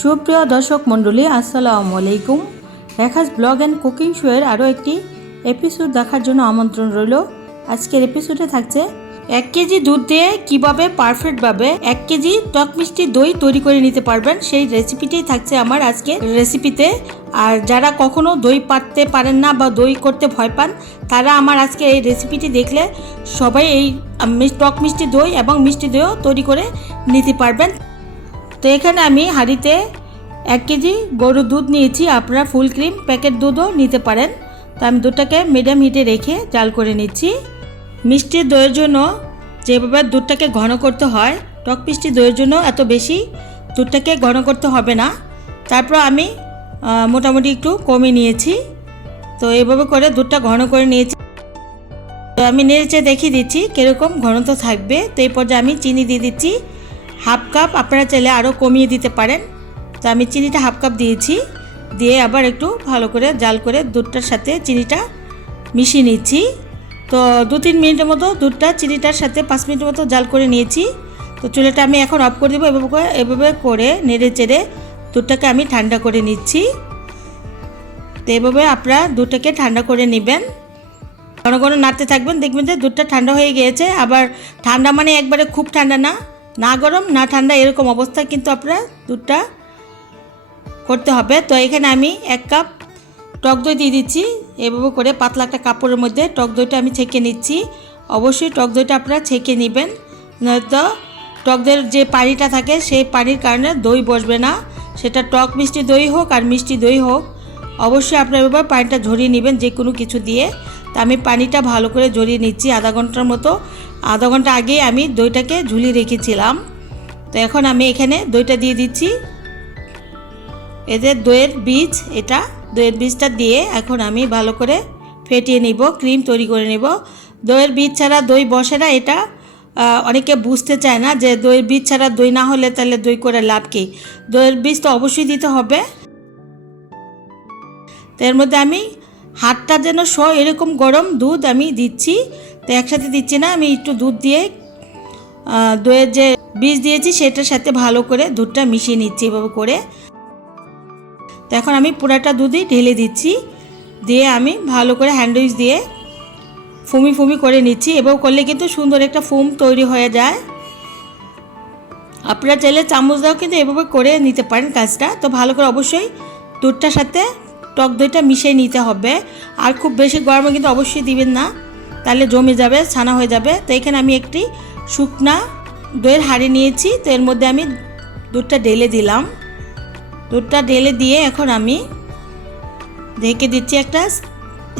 সুপ্রিয় দর্শক মণ্ডলী, আসসালামু আলাইকুম। রেখাস ব্লগ অ্যান্ড কুকিং শোয়ের আরও একটি এপিসোড দেখার জন্য আমন্ত্রণ রইল। আজকের এপিসোডে থাকছে এক কেজি দুধ দিয়ে কীভাবে পারফেক্টভাবে এক কেজি টক মিষ্টি দই তৈরি করে নিতে পারবেন, সেই রেসিপিটাই থাকছে আমার আজকে রেসিপিতে আর যারা কখনো দই পাততে পারেন না বা দই করতে ভয় পান, তারা আমার আজকে এই রেসিপিটি দেখলে সবাই এই টক মিষ্টি দই এবং মিষ্টি দইও তৈরি করে নিতে পারবেন। তো এখানে আমি হাঁড়িতে এক কেজি গরুর দুধ নিয়েছি। আপনারা ফুল ক্রিম প্যাকেট দুধও নিতে পারেন। তো আমি দুধটাকে মিডিয়াম হিটে রেখে জাল করে নিচ্ছি। মিষ্টি দইয়ের জন্য যেভাবে দুধটাকে ঘন করতে হয়, টক মিষ্টি দইয়ের জন্য এত বেশি দুধটাকে ঘন করতে হবে না। তারপর আমি মোটামুটি একটু কমিয়ে নিয়েছি। তো এভাবে করে দুধটা ঘন করে নিয়েছি। তো আমি নেড়েচে দেখিয়ে দিচ্ছি কীরকম ঘনত্ব থাকবে। তো এই পর্যায়ে আমি চিনি দিয়ে দিচ্ছি। হাফ কাপ আপনারা চাইলে আরও কমিয়ে দিতে পারেন। তো আমি চিনিটা হাফ কাপ দিয়েছি। দিয়ে আবার একটু ভালো করে জাল করে দুধটার সাথে চিনিটা মিশিয়ে নিচ্ছি। তো দু তিন মিনিটের মতো দুধটা, চিনিটার সাথে পাঁচ মিনিটের মতো জাল করে নিয়েছি। তো চুলাটা আমি এখন অফ করে দেবো। এভাবে করে এভাবে করে নেড়ে চেড়ে দুধটাকে আমি ঠান্ডা করে নিচ্ছি। তো এভাবে আপনারা দুধটাকে ঠান্ডা করে নেবেন। ঘন ঘন নাড়তে থাকবেন। দেখবেন যে দুধটা ঠান্ডা হয়ে গিয়েছে। আবার ঠান্ডা মানে একবারে খুব ঠান্ডা না। না গরম, না ঠান্ডা, এরকম অবস্থা কিন্তু আপনার দুধটা করতে হবে। তো এখানে আমি এক কাপ টক দই দিয়ে দিচ্ছি। এভাবে করে পাতলা একটা কাপড়ের মধ্যে টক দইটা আমি ছেঁকে নিচ্ছি। অবশ্যই টক দইটা আপনারা ছেঁকে নেবেন। নয়তো টক দইয়ের যে পানিটা থাকে, সেই পানির কারণে দই বসবে না। সেটা টক মিষ্টি দই হোক আর মিষ্টি দই হোক, অবশ্যই আপনারা এবার পানিটা ঝরিয়ে নেবেন যে কোনো কিছু দিয়ে। তা আমি পানিটা ভালো করে ঝরিয়ে নিচ্ছি আধা ঘণ্টার মতো। আধা ঘণ্টা আগেই আমি দইটাকে ঝুলিয়ে রেখেছিলাম। তো এখন আমি এখানে দইটা দিয়ে দিচ্ছি। এদের দইয়ের বীজ, এটা দইয়ের বীজটা দিয়ে এখন আমি ভালো করে ফেটিয়ে নিব, ক্রিম তৈরি করে নেব। দইয়ের বীজ ছাড়া দই বসে না, এটা অনেকে বুঝতে চায় না যে দইয়ের বীজ ছাড়া দই না হলে তাহলে দই করে লাভ কী। দইয়ের বীজ তো অবশ্যই দিতে হবে। তো এর মধ্যে আমি হাতটা যেন স এরকম গরম দুধ আমি দিচ্ছি। তো একসাথে দিচ্ছি না, আমি একটু দুধ দিয়ে দইয়ের যে বীজ দিয়েছি সেটার সাথে ভালো করে দুধটা মিশিয়ে নিচ্ছি এভাবে করে। তো এখন আমি পুরাটা দুধই ঢেলে দিচ্ছি, দিয়ে আমি ভালো করে হ্যান্ডউইচ দিয়ে ফুমি ফুমি করে নিচ্ছি। এবং করলে কিন্তু সুন্দর একটা ফুম তৈরি হয়ে যায়। আপনারা চাইলে চামচ দাও কিন্তু এভাবে করে নিতে পারেন কাজটা। তো ভালো করে অবশ্যই দুধটার সাথে টক দইটা মিশিয়ে নিতে হবে। আর খুব বেশি গরমে কিন্তু অবশ্যই দিবেন না। তাহলে জমে যাবে, ছানা হয়ে যাবে। তো এখানে আমি একটি শুকনা দইয়ের হাঁড়ি নিয়েছি। তো এর মধ্যে আমি দুধটা ঢেলে দিলাম। দুধটা ঢেলে দিয়ে এখন আমি ঢেকে দিচ্ছি একটা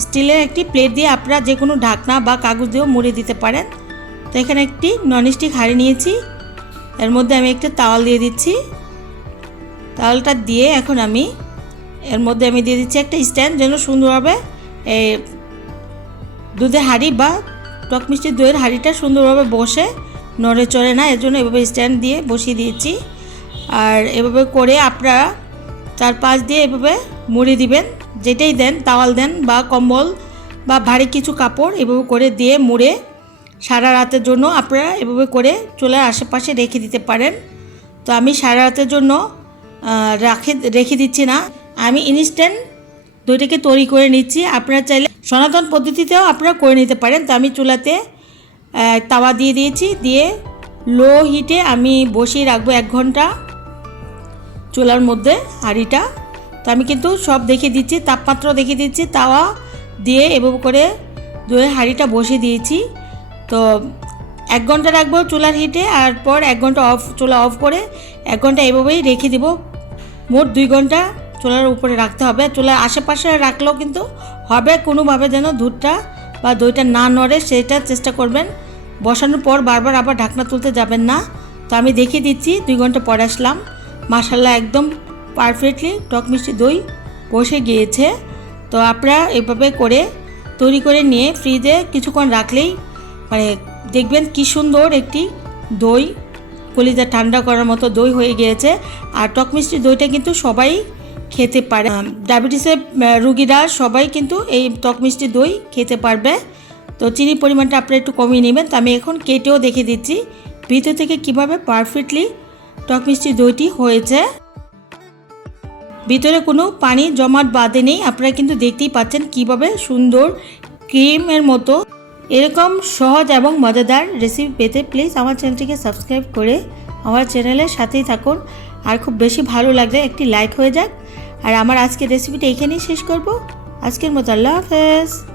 স্টিলের একটি প্লেট দিয়ে আপনারা যে কোনো ঢাকনা বা কাগজ দিয়েও মুড়ে দিতে পারেন। তো এখানে একটি ননস্টিক হাঁড়ি নিয়েছি। এর মধ্যে আমি একটা তাওয়াল দিয়ে দিচ্ছি। তাওয়ালটা দিয়ে এখন আমি এর মধ্যে আমি দিয়ে দিচ্ছি একটা স্ট্যান্ড যেন সুন্দরভাবে দুধের হাঁড়ি বা টক মিষ্টি দইয়ের হাঁড়িটা সুন্দরভাবে বসে, নড়ে চড়ে না এর জন্য এভাবে স্ট্যান্ড দিয়ে বসিয়ে দিয়েছি। আর এভাবে করে আপনারা চার পাঁচ দিয়ে এভাবে মুড়ে দিবেন, যেটাই দেন, তাওয়াল দেন বা কম্বল বা ভারী কিছু কাপড় এভাবে করে দিয়ে মুড়ে সারা রাতের জন্য আপনারা এভাবে করে চুলার আশেপাশে রেখে দিতে পারেন। তো আমি সারা রাতের জন্য রাখে, রেখে দিচ্ছি না। আমি ইনস্ট্যান্ট দইটাকে তৈরি করে নিচ্ছি। আপনারা চাইলে সনাতন পদ্ধতিতেও আপনারা করে নিতে পারেন। তো আমি চুলাতে তাওয়া দিয়ে দিয়েছি। দিয়ে লো হিটে আমি বসিয়ে রাখব এক ঘণ্টা চুলার মধ্যে হাঁড়িটা। তো আমি কিন্তু সব দেখে দিচ্ছি, তাপমাত্রা দেখিয়ে দিচ্ছি, তাওয়া দিয়ে এভাবে করে দইয়ের হাঁড়িটা বসিয়ে দিয়েছি। তো এক ঘণ্টা রাখব চুলার হিটে, আর পর এক ঘণ্টা অফ, চুলা অফ করে এক ঘণ্টা এভাবেই রেখে দিব। মোট দুই ঘণ্টা চুলার উপরে রাখতে হবে। চুলার আশেপাশে রাখলেও কিন্তু হবে, কোনোভাবে যেন দুধটা বা দইটা না নড়ে, সেটা চেষ্টা করবেন। বসানোর পর বারবার আবার ঢাকনা তুলতে যাবেন না। তো আমি দেখিয়ে দিচ্ছি, দুই ঘণ্টা পরে আসলাম। মাসাল্লাহ একদম পারফেক্টলি টক মিষ্টি দই বসে গিয়েছে। তো আপনারা এভাবে করে তৈরি করে নিয়ে ফ্রিজে কিছুক্ষণ রাখলেই মানে দেখবেন কি সুন্দর একটি দই, কলিজা ঠান্ডা করার মতো দই হয়ে গিয়েছে। আর টক মিষ্টি দইটা কিন্তু সবাই খেতে পারে। ডায়াবেটিসের রুগীরা সবাই কিন্তু এই টক মিষ্টি দই খেতে পারবে। তো চিনির পরিমাণটা আপনারা একটু কমিয়ে নেবেন। তো আমি এখন কেটেও দেখে দিচ্ছি ভিতর থেকে কীভাবে পারফেক্টলি টক মিষ্টি দইটি হয়েছে। ভিতরে কোনো পানি জমাট বাঁধে নেই। আপনারা কিন্তু দেখতেই পাচ্ছেন কীভাবে সুন্দর ক্রিমের মতো। এরকম সহজ এবং মজাদার রেসিপি পেতে প্লিজ আমার চ্যানেলটিকে সাবস্ক্রাইব করে আমার চ্যানেলের সাথেই থাকুন। আর খুব বেশি ভালো লাগলে একটি লাইক হয়ে যাক। আর আমার আজকের রেসিপিটা এখানেই শেষ করব। আজকের মতো আল্লাহ হাফেজ।